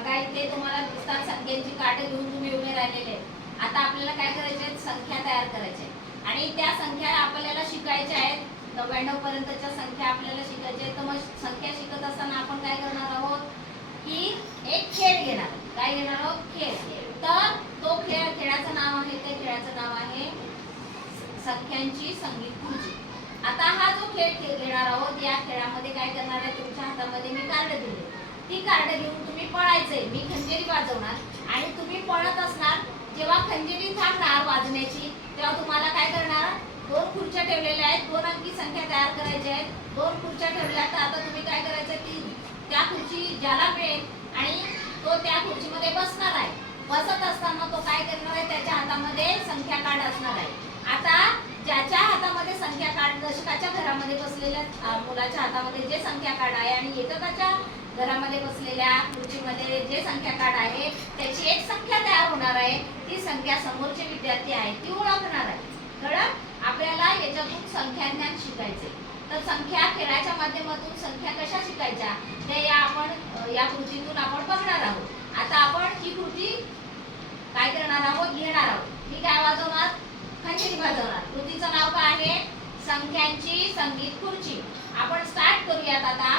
बघा इथे तुम्हाला दिसतात संख्येची काटे घेऊन तुम्ही उभे राहिलेले आता आपल्याला काय करायचे आहेत? संख्या तयार करायच्या आणि त्या संख्या आपल्याला शिकायच्या आहेत. नव्याण्णव पर्यंतच्या संख्या आपल्याला शिकायच्या आहेत. तर मग संख्या शिकत असताना आपण काय करणार आहोत? की एक खेळ घेणार. काय घेणार आहोत? खेळ. तर तो खेळ खेळाचं नाव आहे त्या खेळाचं नाव आहे संख्यांची संगीत खुर्ची. आता हा जो खेळ खेळ घेणार आहोत या खेळामध्ये काय करणार आहे? तुमच्या हातामध्ये मी कार्ड दिले. ती कार्ड घेऊन पळायचंय. मी खंजेरी वाजवणार आणि तुम्ही पळत असणार. जेव्हा खंजेरी थांबणार वाजण्याची तेव्हा तुम्हाला काय करणार? दोन खुर्च्या ठेवलेल्या आहेत. दोन अंकी संख्या तयार करायच्या आहेत दोन खुर्च्या ठेवल्या तर आता तुम्ही काय करायचं की त्या खुर्ची ज्याला मिळेल आणि तो त्या खुर्चीमध्ये बसणार आहे. बसत असताना तो काय करणार आहे? त्याच्या हातामध्ये संख्या कार्ड असणार आहे. आता ज्याच्या हातामध्ये संख्या कार्ड दशकाच्या घरामध्ये बसलेल्या मुलाच्या हातामध्ये जे संख्या कार्ड आहे आणि एककाच्या घरामध्ये बसलेल्या खुर्चीमध्ये जे संख्या कार्ड आहे त्याची एक संख्या तयार होणार आहे. ती संख्या समोरचे विद्यार्थी आहेत ती ओळखणार आहे कळलं? आपल्याला याच्यातून संख्या ज्ञान शिकायचे तर संख्या खेळाच्या माध्यमातून संख्या कशा शिकायच्या ते या आपण या कृतीतून आपण बघणार आहोत. आता आपण ही कृती काय करणार आहोत घेणार आहोत मी काय वाजवणार खंजिरी वाजवणार कृतीचं नाव काय आहे? संख्यांची संगीत खुर्ची. आपण स्टार्ट करूयात आता.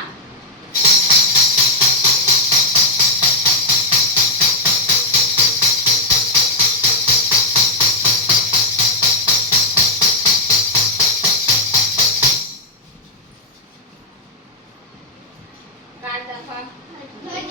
कार्ड दाखवा. कोणती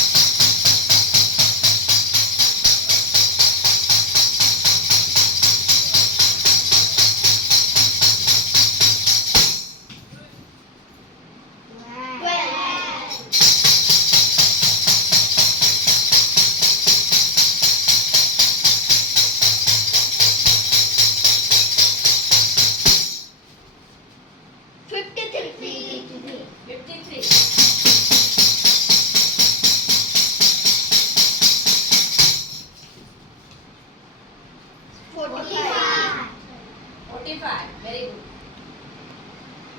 Forty-five. Forty-five. Very good.